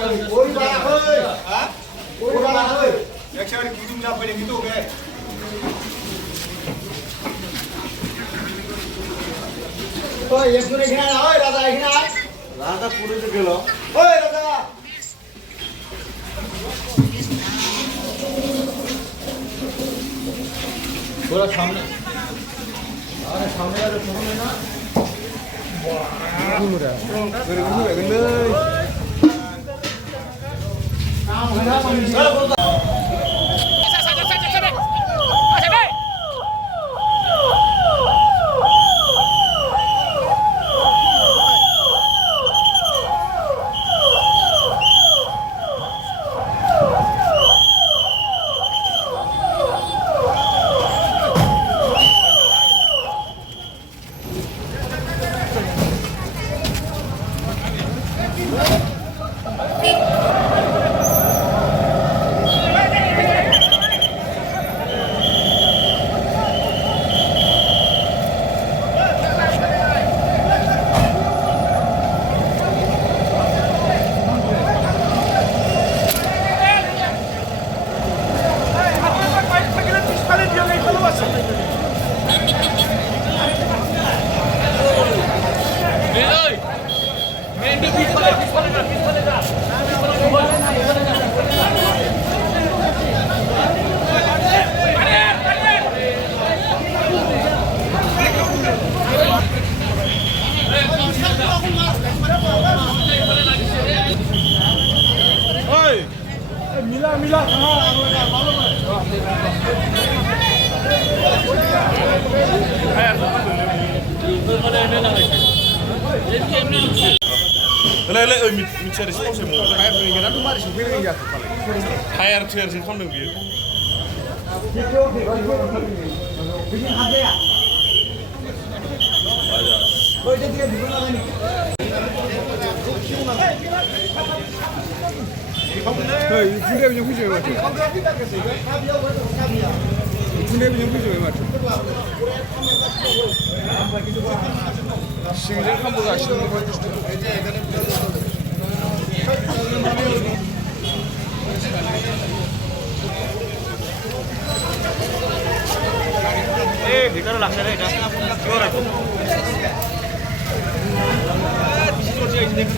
Ôi bà ơi. Hả? Ôi bà ơi. Để chơi đi chúng ta phải đi tu kìa. Ôi, em শুনে এখানে না, ওই রাজা এখানে আয়। রাজা পুরুষে গেল। ওই রাজা। ওরা সামনে। আরে সামনে আর সামনে না। বাহ। মুরা। করে গুলো গেল। কাম হইরা মানে। मिला मिला Lele oy mitçeri sponsor mu? Hayır böyle gelen numara şu bir gün yaptı falan. Hayır çerçi kondu bir. Bizim haber ya. Böyle diye bir bana ne? Hey, 군대 그냥 후지에 맞죠? 군대 그냥 후지에 맞죠? 신경 한번 가시는 거 같으시죠? এ ভিতরে লাগছে রে এটা কি রাখো বিশেষ করে এই দেখো